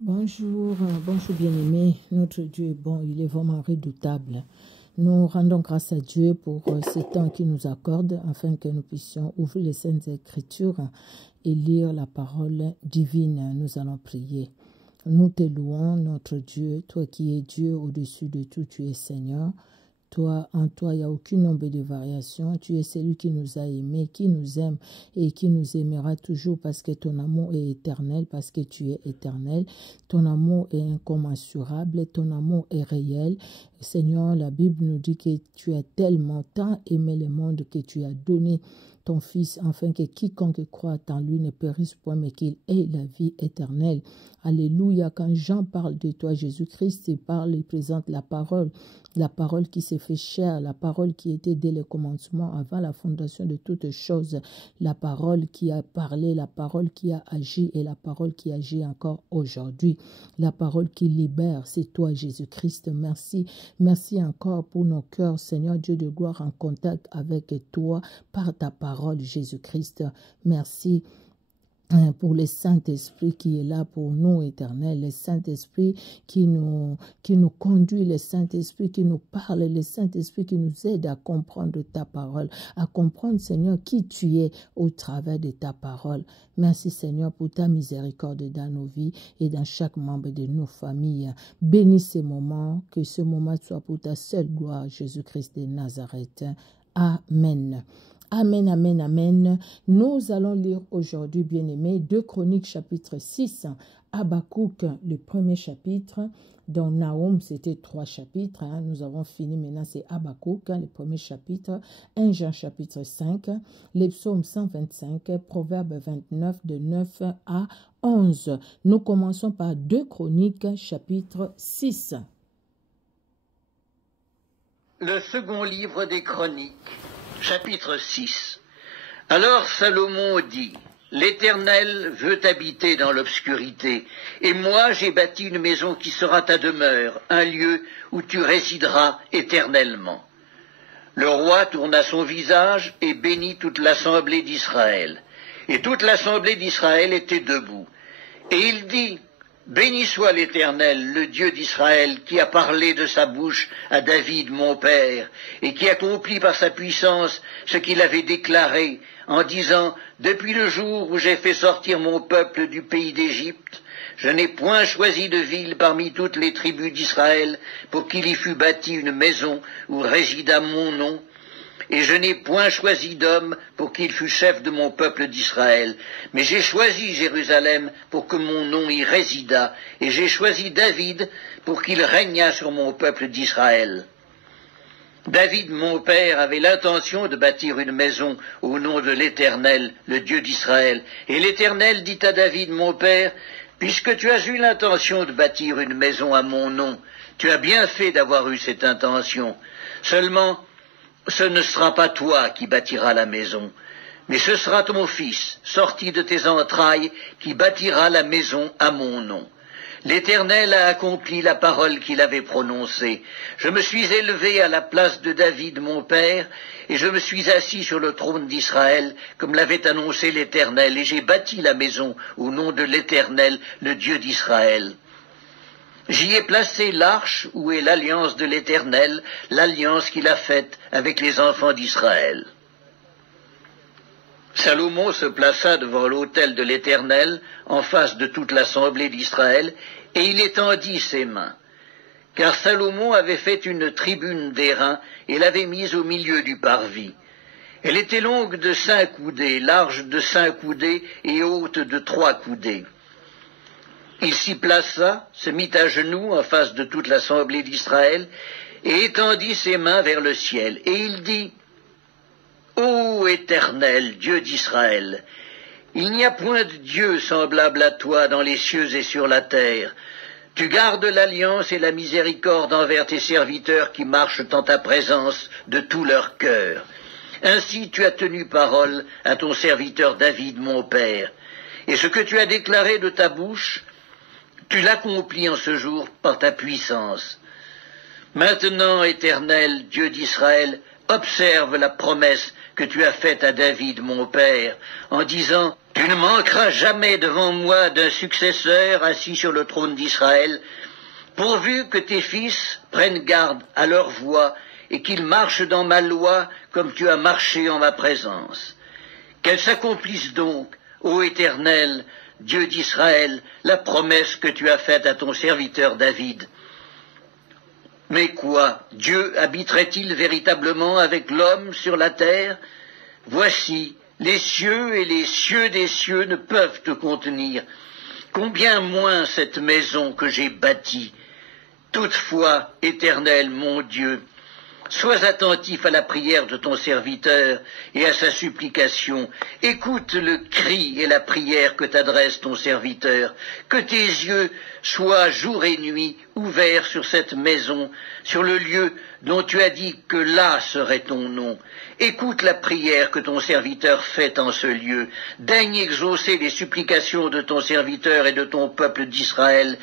Bonjour, bonjour bien-aimé. Notre Dieu est bon, il est vraiment redoutable. Nous rendons grâce à Dieu pour ce temps qu'il nous accorde afin que nous puissions ouvrir les Saintes Écritures et lire la parole divine. Nous allons prier. Nous te louons, notre Dieu, toi qui es Dieu au-dessus de tout, tu es Seigneur. Toi, en toi, il n'y a aucune nombre de variation. Tu es celui qui nous a aimés, qui nous aime et qui nous aimera toujours parce que ton amour est éternel, parce que tu es éternel. Ton amour est incommensurable, ton amour est réel. Seigneur, la Bible nous dit que tu as tellement tant aimé le monde que tu as donné ton Fils, afin que quiconque croit en lui ne périsse point, mais qu'il ait la vie éternelle. Alléluia. Quand Jean parle de toi, Jésus-Christ, il présente la parole qui s'est fait chair, la parole qui était dès le commencement, avant la fondation de toutes choses, la parole qui a parlé, la parole qui a agi et la parole qui agit encore aujourd'hui, la parole qui libère, c'est toi, Jésus-Christ. Merci. Merci encore pour nos cœurs, Seigneur Dieu de gloire, en contact avec toi par ta parole, Jésus-Christ. Merci pour le Saint-Esprit qui est là pour nous, éternel, le Saint-Esprit qui nous conduit, le Saint-Esprit qui nous parle, le Saint-Esprit qui nous aide à comprendre ta parole, à comprendre, Seigneur, qui tu es au travers de ta parole. Merci, Seigneur, pour ta miséricorde dans nos vies et dans chaque membre de nos familles. Bénis ces moments, que ce moment soit pour ta seule gloire, Jésus-Christ de Nazareth. Amen. Amen, amen, amen. Nous allons lire aujourd'hui, bien-aimés, 2 Chroniques chapitre 6, Habakkuk, le premier chapitre. Dans Nahum, c'était 3 chapitres. Nous avons fini maintenant, c'est Habakkuk, le premier chapitre. 1 Jean chapitre 5, les psaumes 125, Proverbe 29, de 9 à 11. Nous commençons par 2 Chroniques chapitre 6. Le second livre des Chroniques. Chapitre 6. Alors Salomon dit, « L'Éternel veut habiter dans l'obscurité, et moi j'ai bâti une maison qui sera ta demeure, un lieu où tu résideras éternellement. » Le roi tourna son visage et bénit toute l'assemblée d'Israël. Et toute l'assemblée d'Israël était debout. Et il dit, « Béni soit l'Éternel, le Dieu d'Israël, qui a parlé de sa bouche à David mon père, et qui accomplit par sa puissance ce qu'il avait déclaré, en disant, « Depuis le jour où j'ai fait sortir mon peuple du pays d'Égypte, je n'ai point choisi de ville parmi toutes les tribus d'Israël pour qu'il y fût bâti une maison où résida mon nom, et je n'ai point choisi d'homme pour qu'il fût chef de mon peuple d'Israël. Mais j'ai choisi Jérusalem pour que mon nom y résidât, et j'ai choisi David pour qu'il régnât sur mon peuple d'Israël. David, mon père, avait l'intention de bâtir une maison au nom de l'Éternel, le Dieu d'Israël. Et l'Éternel dit à David, mon père, « Puisque tu as eu l'intention de bâtir une maison à mon nom, tu as bien fait d'avoir eu cette intention. Seulement, ce ne sera pas toi qui bâtiras la maison, mais ce sera ton fils, sorti de tes entrailles, qui bâtira la maison à mon nom. L'Éternel a accompli la parole qu'il avait prononcée. Je me suis élevé à la place de David mon père, et je me suis assis sur le trône d'Israël, comme l'avait annoncé l'Éternel, et j'ai bâti la maison au nom de l'Éternel, le Dieu d'Israël. J'y ai placé l'arche où est l'alliance de l'Éternel, l'alliance qu'il a faite avec les enfants d'Israël. » Salomon se plaça devant l'autel de l'Éternel, en face de toute l'assemblée d'Israël, et il étendit ses mains. Car Salomon avait fait une tribune d'airain et l'avait mise au milieu du parvis. Elle était longue de 5 coudées, large de 5 coudées et haute de 3 coudées. Il s'y plaça, se mit à genoux en face de toute l'assemblée d'Israël, et étendit ses mains vers le ciel. Et il dit, « Ô Éternel, Dieu d'Israël, il n'y a point de Dieu semblable à toi dans les cieux et sur la terre. Tu gardes l'alliance et la miséricorde envers tes serviteurs qui marchent en ta présence de tout leur cœur. Ainsi tu as tenu parole à ton serviteur David, mon père, et ce que tu as déclaré de ta bouche, tu l'accomplis en ce jour par ta puissance. Maintenant, Éternel, Dieu d'Israël, observe la promesse que tu as faite à David, mon père, en disant « Tu ne manqueras jamais devant moi d'un successeur assis sur le trône d'Israël, pourvu que tes fils prennent garde à leur voie et qu'ils marchent dans ma loi comme tu as marché en ma présence. Qu'elle s'accomplisse donc, ô Éternel, Dieu d'Israël, la promesse que tu as faite à ton serviteur David. Mais quoi, Dieu habiterait-il véritablement avec l'homme sur la terre? Voici, les cieux et les cieux des cieux ne peuvent te contenir. Combien moins cette maison que j'ai bâtie. Toutefois, Éternel, mon Dieu, sois attentif à la prière de ton serviteur et à sa supplication. Écoute le cri et la prière que t'adresse ton serviteur. Que tes yeux soient jour et nuit ouverts sur cette maison, sur le lieu dont tu as dit que là serait ton nom. Écoute la prière que ton serviteur fait en ce lieu. Daigne exaucer les supplications de ton serviteur et de ton peuple d'Israël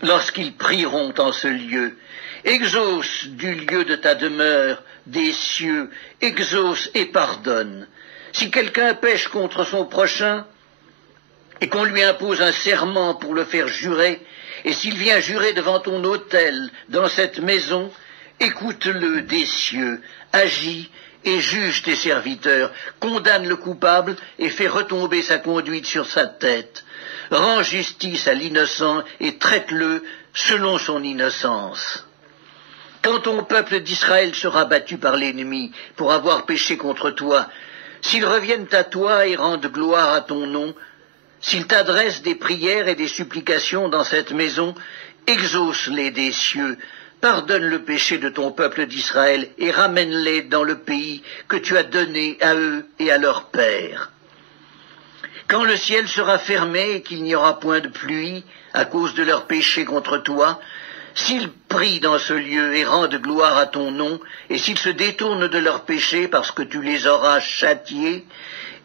lorsqu'ils prieront en ce lieu. Exauce du lieu de ta demeure, des cieux, exauce et pardonne. Si quelqu'un pêche contre son prochain, et qu'on lui impose un serment pour le faire jurer, et s'il vient jurer devant ton autel, dans cette maison, écoute-le des cieux, agis et juge tes serviteurs, condamne le coupable et fais retomber sa conduite sur sa tête. Rends justice à l'innocent et traite-le selon son innocence. Quand ton peuple d'Israël sera battu par l'ennemi pour avoir péché contre toi, s'ils reviennent à toi et rendent gloire à ton nom, s'ils t'adressent des prières et des supplications dans cette maison, exauce-les des cieux, pardonne le péché de ton peuple d'Israël et ramène-les dans le pays que tu as donné à eux et à leurs pères. Quand le ciel sera fermé et qu'il n'y aura point de pluie à cause de leurs péchés contre toi, s'ils prient dans ce lieu et rendent gloire à ton nom, et s'ils se détournent de leurs péchés parce que tu les auras châtiés,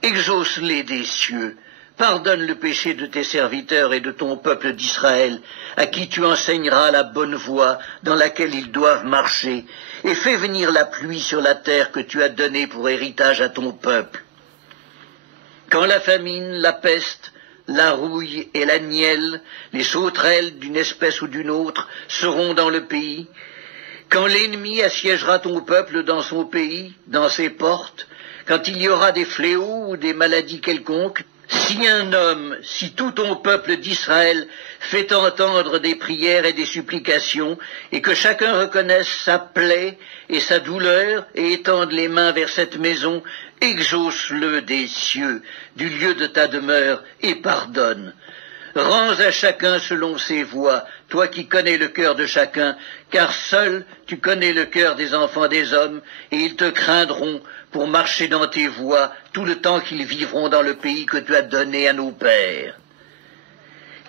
exauce-les des cieux, pardonne le péché de tes serviteurs et de ton peuple d'Israël, à qui tu enseigneras la bonne voie dans laquelle ils doivent marcher, et fais venir la pluie sur la terre que tu as donnée pour héritage à ton peuple. Quand la famine, la peste, la rouille et la nielle, les sauterelles d'une espèce ou d'une autre, seront dans le pays, quand l'ennemi assiégera ton peuple dans son pays, dans ses portes, quand il y aura des fléaux ou des maladies quelconques, si un homme, si tout ton peuple d'Israël fait entendre des prières et des supplications, et que chacun reconnaisse sa plaie et sa douleur, et étende les mains vers cette maison, exauce-le des cieux, du lieu de ta demeure, et pardonne. Rends à chacun selon ses voies, toi qui connais le cœur de chacun, car seul tu connais le cœur des enfants des hommes, et ils te craindront pour marcher dans tes voies tout le temps qu'ils vivront dans le pays que tu as donné à nos pères.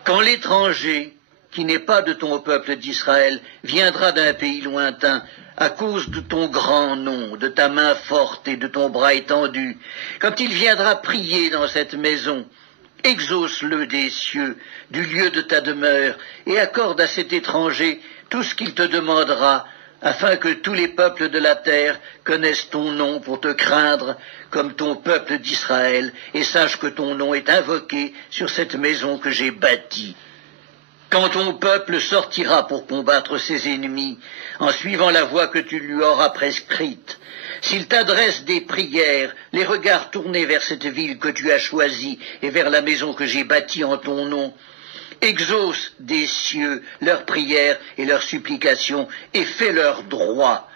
Quand l'étranger, qui n'est pas de ton peuple d'Israël, viendra d'un pays lointain, à cause de ton grand nom, de ta main forte et de ton bras étendu, quand il viendra prier dans cette maison, exauce-le des cieux, du lieu de ta demeure, et accorde à cet étranger tout ce qu'il te demandera, afin que tous les peuples de la terre connaissent ton nom pour te craindre comme ton peuple d'Israël, et sachent que ton nom est invoqué sur cette maison que j'ai bâtie. Quand ton peuple sortira pour combattre ses ennemis, en suivant la voie que tu lui auras prescrite, s'il t'adresse des prières, les regards tournés vers cette ville que tu as choisie et vers la maison que j'ai bâtie en ton nom, exauce des cieux leurs prières et leurs supplications et fais leur droit.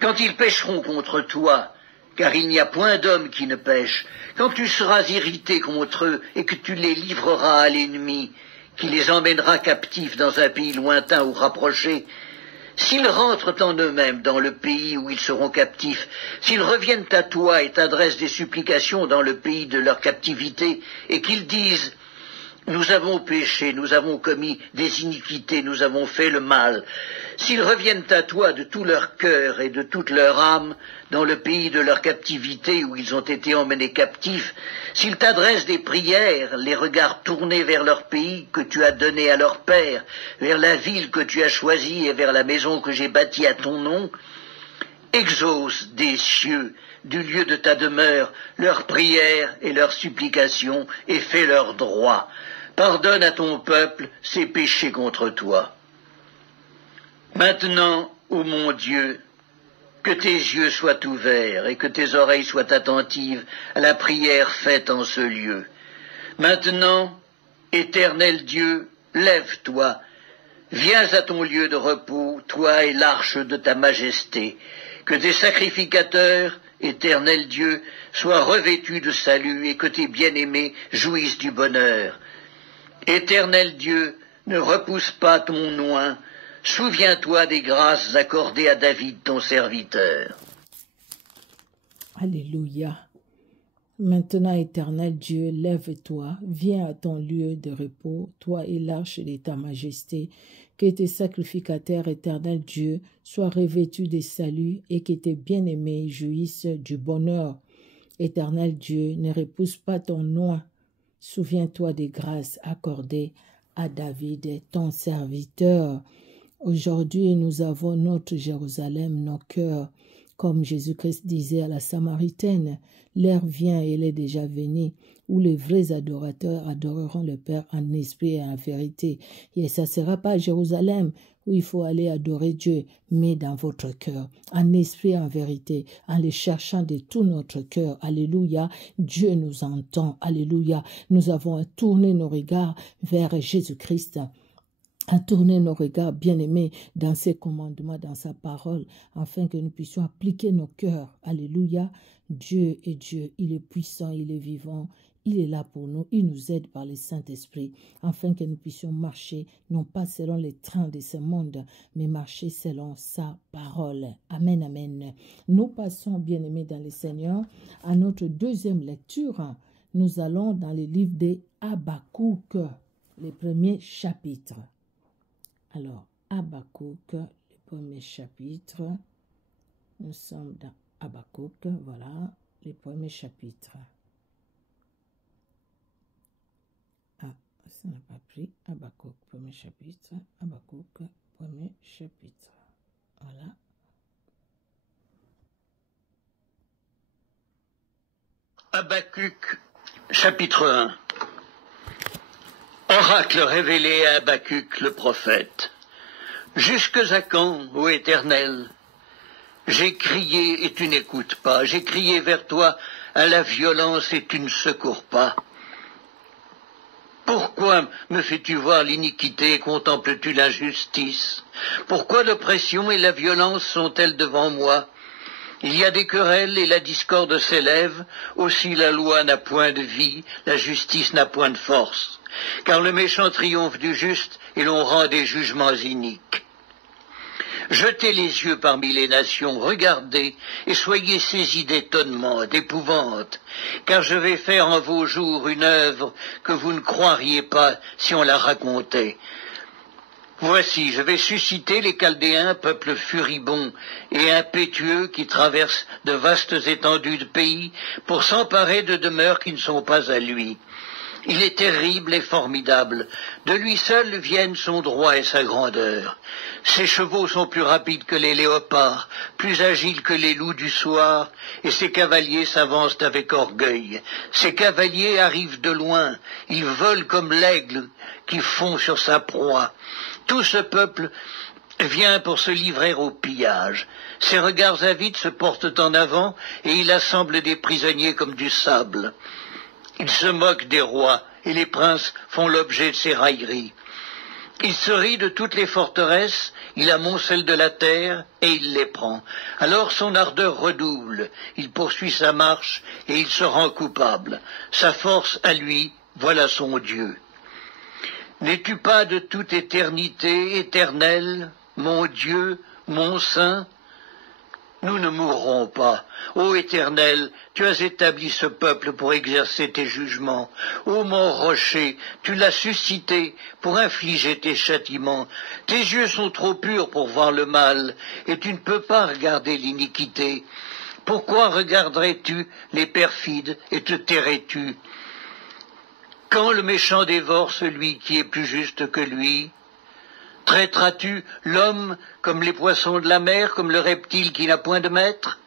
Quand ils pécheront contre toi, car il n'y a point d'homme qui ne pêche, quand tu seras irrité contre eux et que tu les livreras à l'ennemi, qui les emmènera captifs dans un pays lointain ou rapproché, s'ils rentrent en eux-mêmes dans le pays où ils seront captifs, s'ils reviennent à toi et t'adressent des supplications dans le pays de leur captivité, et qu'ils disent « Nous avons péché, nous avons commis des iniquités, nous avons fait le mal », s'ils reviennent à toi de tout leur cœur et de toute leur âme dans le pays de leur captivité où ils ont été emmenés captifs, s'ils t'adressent des prières, les regards tournés vers leur pays que tu as donné à leur père, vers la ville que tu as choisie et vers la maison que j'ai bâtie à ton nom, Exauce des cieux, du lieu de ta demeure, leurs prières et leurs supplications, et fais leur droit. Pardonne à ton peuple ses péchés contre toi. Maintenant, ô mon Dieu, que tes yeux soient ouverts et que tes oreilles soient attentives à la prière faite en ce lieu. Maintenant, éternel Dieu, lève-toi, viens à ton lieu de repos, toi et l'arche de ta majesté, que tes sacrificateurs, éternel Dieu, soient revêtus de salut et que tes bien-aimés jouissent du bonheur. Éternel Dieu, ne repousse pas ton oint, souviens-toi des grâces accordées à David ton serviteur. Alléluia. Maintenant, éternel Dieu, lève-toi, viens à ton lieu de repos, toi et l'arche de ta majesté, que tes sacrificateurs, éternel Dieu, soient revêtus de salut et que tes bien-aimés jouissent du bonheur. Éternel Dieu, ne repousse pas ton nom. Souviens-toi des grâces accordées à David, ton serviteur. Aujourd'hui, nous avons notre Jérusalem, nos cœurs. Comme Jésus-Christ disait à la Samaritaine, l'heure vient et elle est déjà venue, où les vrais adorateurs adoreront le Père en esprit et en vérité. Et ça ne sera pas à Jérusalem où il faut aller adorer Dieu, mais dans votre cœur, en esprit et en vérité, en les cherchant de tout notre cœur. Alléluia, Dieu nous entend. Alléluia, nous avons tourné nos regards vers Jésus-Christ, à tourner nos regards bien-aimés dans ses commandements, dans sa parole, afin que nous puissions appliquer nos cœurs. Alléluia. Dieu est Dieu, il est puissant, il est vivant, il est là pour nous, il nous aide par le Saint-Esprit, afin que nous puissions marcher, non pas selon les trains de ce monde, mais marcher selon sa parole. Amen, amen. Nous passons, bien-aimés dans le Seigneur, à notre deuxième lecture. Nous allons dans le livre de Habakkuk, le premier chapitre. Alors, Habakkuk, le premier chapitre, nous sommes dans Habakkuk, voilà, le premier chapitre. Ah, ça n'a pas pris, Habakkuk, premier chapitre, Habakkuk, premier chapitre, voilà. Habakkuk, chapitre 1. Oracle révélé à Habakkuk le prophète. Jusque à quand, ô Éternel? J'ai crié et tu n'écoutes pas. J'ai crié vers toi à la violence et tu ne secours pas. Pourquoi me fais-tu voir l'iniquité et contemples-tu l'injustice? Pourquoi l'oppression et la violence sont-elles devant moi? Il y a des querelles et la discorde s'élève. Aussi la loi n'a point de vie, la justice n'a point de force. Car le méchant triomphe du juste et l'on rend des jugements iniques. Jetez les yeux parmi les nations, regardez, et soyez saisis d'étonnement, d'épouvante, car je vais faire en vos jours une œuvre que vous ne croiriez pas si on la racontait. Voici, je vais susciter les Chaldéens, peuple furibond et impétueux qui traverse de vastes étendues de pays pour s'emparer de demeures qui ne sont pas à lui. Il est terrible et formidable. De lui seul viennent son droit et sa grandeur. Ses chevaux sont plus rapides que les léopards, plus agiles que les loups du soir, et ses cavaliers s'avancent avec orgueil. Ses cavaliers arrivent de loin, ils volent comme l'aigle qui fond sur sa proie. Tout ce peuple vient pour se livrer au pillage. Ses regards avides se portent en avant, et il assemble des prisonniers comme du sable. Il se moque des rois, et les princes font l'objet de ses railleries. Il se rit de toutes les forteresses, il amoncelle de la terre, et il les prend. Alors son ardeur redouble, il poursuit sa marche, et il se rend coupable. Sa force à lui, voilà son Dieu. N'es-tu pas de toute éternité, éternel, mon Dieu, mon Saint? Nous ne mourrons pas. Ô Éternel, tu as établi ce peuple pour exercer tes jugements. Ô mon rocher, tu l'as suscité pour infliger tes châtiments. Tes yeux sont trop purs pour voir le mal, et tu ne peux pas regarder l'iniquité. Pourquoi regarderais-tu les perfides et te tairais-tu? Quand le méchant dévore celui qui est plus juste que lui, Traiteras-tu l'homme comme les poissons de la mer, comme le reptile qui n'a point de maître?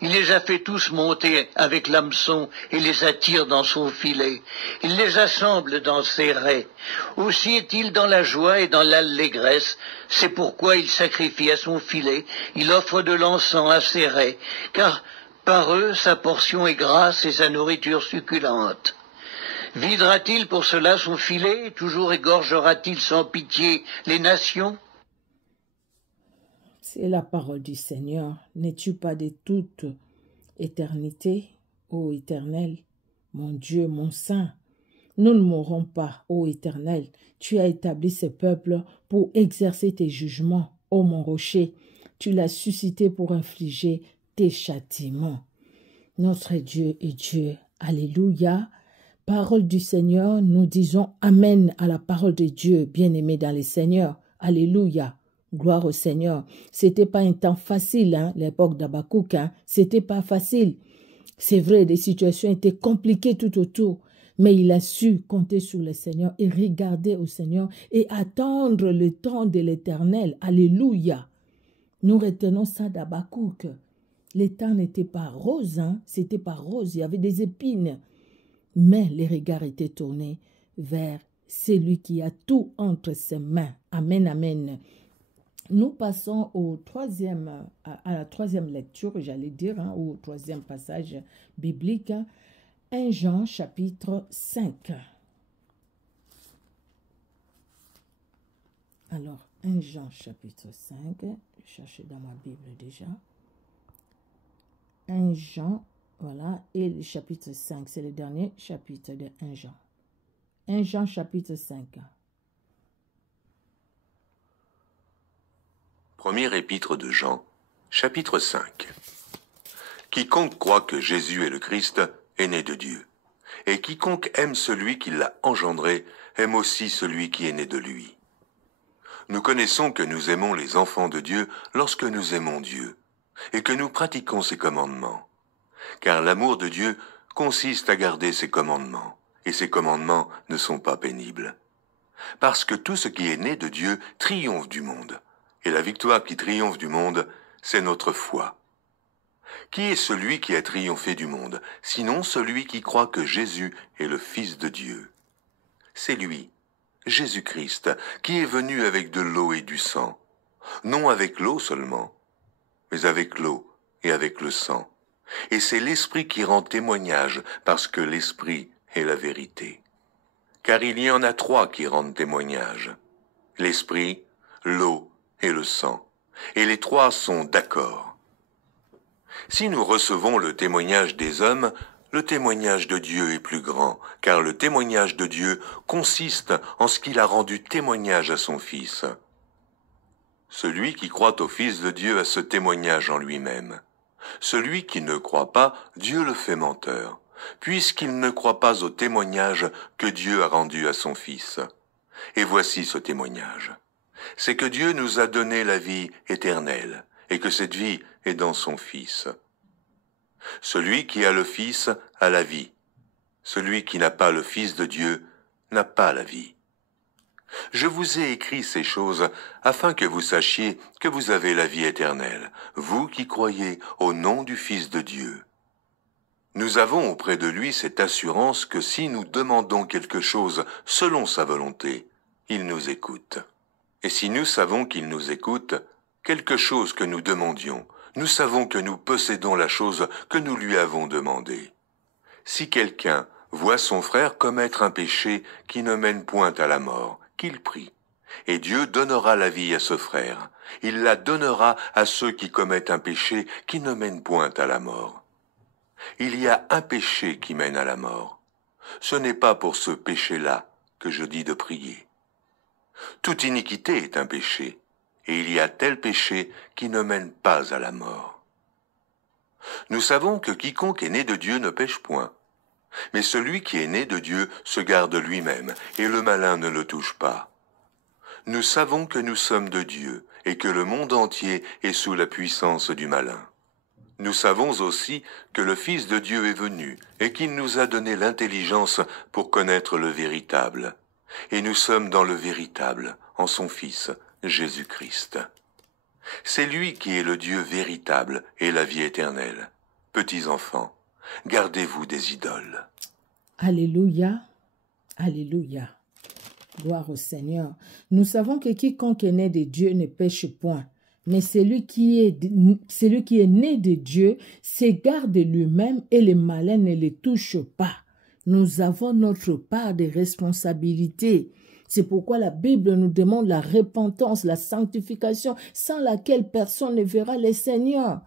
Il les a fait tous monter avec l'hameçon et les attire dans son filet. Il les assemble dans ses raies. Aussi est-il dans la joie et dans l'allégresse. C'est pourquoi il sacrifie à son filet. Il offre de l'encens à ses raies. Car par eux, sa portion est grasse et sa nourriture succulente. Videra-t-il pour cela son filet? Toujours égorgera-t-il sans pitié les nations? C'est la parole du Seigneur. N'es-tu pas de toute éternité, ô Éternel, mon Dieu, mon Saint? Nous ne mourrons pas, ô Éternel. Tu as établi ce peuple pour exercer tes jugements, ô mon rocher. Tu l'as suscité pour infliger tes châtiments. Notre Dieu est Dieu. Alléluia. Parole du Seigneur, nous disons Amen à la parole de Dieu, bien-aimé dans le Seigneur. Alléluia. Gloire au Seigneur. C'était pas un temps facile, l'époque d'Habakkuk, c'était pas facile. C'est vrai, les situations étaient compliquées tout autour, mais il a su compter sur le Seigneur et regarder au Seigneur et attendre le temps de l'Éternel. Alléluia. Nous retenons ça d'Habakkuk. Les temps n'étaient pas roses, c'était pas rose, il y avait des épines, mais les regards étaient tournés vers celui qui a tout entre ses mains. Amen, amen. Nous passons à la troisième lecture, j'allais dire, au troisième passage biblique, 1 Jean chapitre 5. Alors, 1 Jean chapitre 5, je cherche dans ma Bible déjà. 1 Jean, voilà, et le chapitre 5, c'est le dernier chapitre de 1 Jean. 1 Jean chapitre 5. Premier épître de Jean, chapitre 5. Quiconque croit que Jésus est le Christ est né de Dieu. Et quiconque aime celui qui l'a engendré aime aussi celui qui est né de lui. Nous connaissons que nous aimons les enfants de Dieu lorsque nous aimons Dieu, et que nous pratiquons ses commandements. Car l'amour de Dieu consiste à garder ses commandements, et ses commandements ne sont pas pénibles. Parce que tout ce qui est né de Dieu triomphe du monde. Et la victoire qui triomphe du monde, c'est notre foi. Qui est celui qui a triomphé du monde, sinon celui qui croit que Jésus est le Fils de Dieu? C'est lui, Jésus-Christ, qui est venu avec de l'eau et du sang, non avec l'eau seulement, mais avec l'eau et avec le sang. Et c'est l'Esprit qui rend témoignage, parce que l'Esprit est la vérité. Car il y en a trois qui rendent témoignage, l'Esprit, l'eau et le sang, et les trois sont d'accord. Si nous recevons le témoignage des hommes, le témoignage de Dieu est plus grand, car le témoignage de Dieu consiste en ce qu'il a rendu témoignage à son Fils. Celui qui croit au Fils de Dieu a ce témoignage en lui-même. Celui qui ne croit pas, Dieu le fait menteur, puisqu'il ne croit pas au témoignage que Dieu a rendu à son Fils. Et voici ce témoignage. C'est que Dieu nous a donné la vie éternelle, et que cette vie est dans son Fils. Celui qui a le Fils a la vie. Celui qui n'a pas le Fils de Dieu n'a pas la vie. Je vous ai écrit ces choses afin que vous sachiez que vous avez la vie éternelle, vous qui croyez au nom du Fils de Dieu. Nous avons auprès de lui cette assurance que si nous demandons quelque chose selon sa volonté, il nous écoute. Et si nous savons qu'il nous écoute, quelque chose que nous demandions, nous savons que nous possédons la chose que nous lui avons demandée. Si quelqu'un voit son frère commettre un péché qui ne mène point à la mort, qu'il prie, et Dieu donnera la vie à ce frère. Il la donnera à ceux qui commettent un péché qui ne mène point à la mort. Il y a un péché qui mène à la mort. Ce n'est pas pour ce péché-là que je dis de prier. Toute iniquité est un péché, et il y a tel péché qui ne mène pas à la mort. Nous savons que quiconque est né de Dieu ne pêche point, mais celui qui est né de Dieu se garde lui-même, et le malin ne le touche pas. Nous savons que nous sommes de Dieu, et que le monde entier est sous la puissance du malin. Nous savons aussi que le Fils de Dieu est venu, et qu'il nous a donné l'intelligence pour connaître le véritable. et nous sommes dans le véritable, en son Fils, Jésus-Christ. C'est lui qui est le Dieu véritable et la vie éternelle. Petits enfants, gardez-vous des idoles. Alléluia, alléluia. Gloire au Seigneur. Nous savons que quiconque est né de Dieu ne pêche point. Mais celui qui est né de Dieu s'égare de lui-même et le malin ne le touche pas. Nous avons notre part de responsabilité. C'est pourquoi la Bible nous demande la repentance, la sanctification, sans laquelle personne ne verra le Seigneur.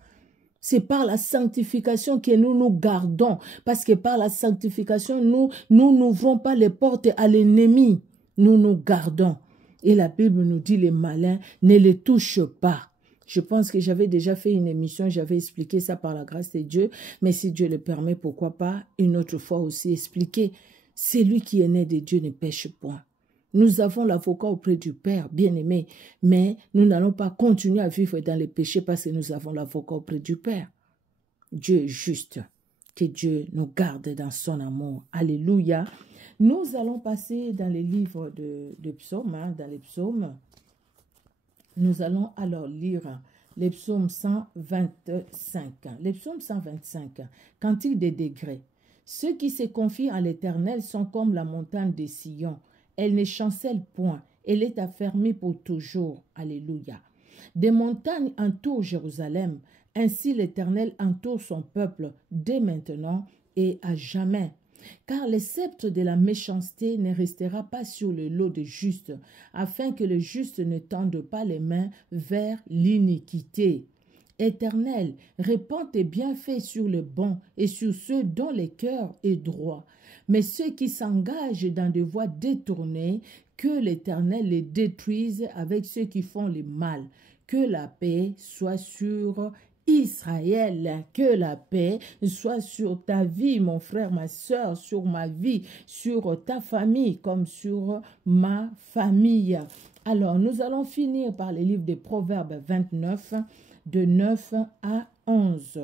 C'est par la sanctification que nous nous gardons, parce que par la sanctification, nous n'ouvrons pas les portes à l'ennemi. Nous nous gardons. Et la Bible nous dit les malins ne les touchent pas. Je pense que j'avais déjà fait une émission, j'avais expliqué ça par la grâce de Dieu, mais si Dieu le permet, pourquoi pas une autre fois aussi expliquer. Celui qui est né de Dieu ne pêche point. Nous avons l'avocat auprès du Père, bien-aimé, mais nous n'allons pas continuer à vivre dans les péchés parce que nous avons l'avocat auprès du Père. Dieu est juste, que Dieu nous garde dans son amour. Alléluia. Nous allons passer dans les livres de psaumes, dans les psaumes. Nous allons alors lire les psaumes 125. Les psaumes 125, cantique des degrés. Ceux qui se confient à l'Éternel sont comme la montagne de Sion. Elle ne chancelle point, elle est affermie pour toujours. Alléluia. Des montagnes entourent Jérusalem, ainsi l'Éternel entoure son peuple dès maintenant et à jamais. Car le sceptre de la méchanceté ne restera pas sur le lot des justes, afin que le juste ne tende pas les mains vers l'iniquité. Éternel, répands tes bienfaits sur le bon et sur ceux dont le cœur est droit. Mais ceux qui s'engagent dans des voies détournées, que l'Éternel les détruise avec ceux qui font le mal. Que la paix soit sur Israël, que la paix soit sur ta vie, mon frère, ma soeur, sur ma vie, sur ta famille, comme sur ma famille. Alors, nous allons finir par le livre des Proverbes 29, de 9 à 11.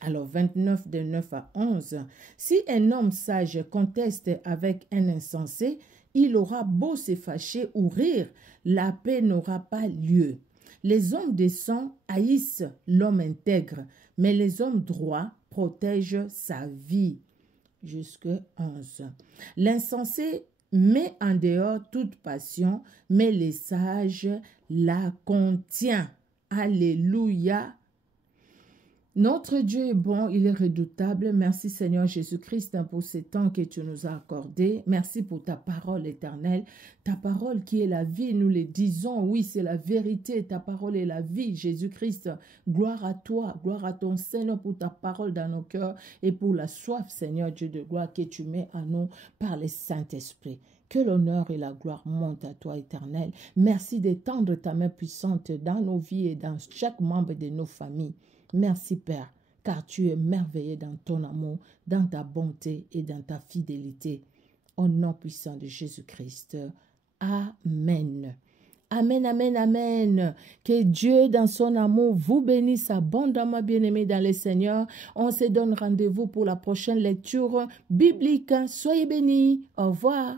Alors, 29, de 9 à 11. Si un homme sage conteste avec un insensé, il aura beau se fâcher ou rire, la paix n'aura pas lieu. Les hommes décents haïssent l'homme intègre, mais les hommes droits protègent sa vie. Jusque 11. L'insensé met en dehors toute passion, mais les sages la contient. Alléluia. Notre Dieu est bon, il est redoutable. Merci Seigneur Jésus-Christ pour ce temps que tu nous as accordé. Merci pour ta parole éternelle, ta parole qui est la vie. Nous le disons, oui, c'est la vérité. Ta parole est la vie, Jésus-Christ. Gloire à toi, gloire à ton Seigneur pour ta parole dans nos cœurs et pour la soif, Seigneur Dieu de gloire, que tu mets à nous par le Saint-Esprit. Que l'honneur et la gloire montent à toi, éternel. Merci d'étendre ta main puissante dans nos vies et dans chaque membre de nos familles. Merci Père, car tu es merveilleux dans ton amour, dans ta bonté et dans ta fidélité. Au nom puissant de Jésus-Christ. Amen. Amen, amen, amen. Que Dieu, dans son amour, vous bénisse abondamment, bien-aimés dans le Seigneur. On se donne rendez-vous pour la prochaine lecture biblique. Soyez bénis. Au revoir.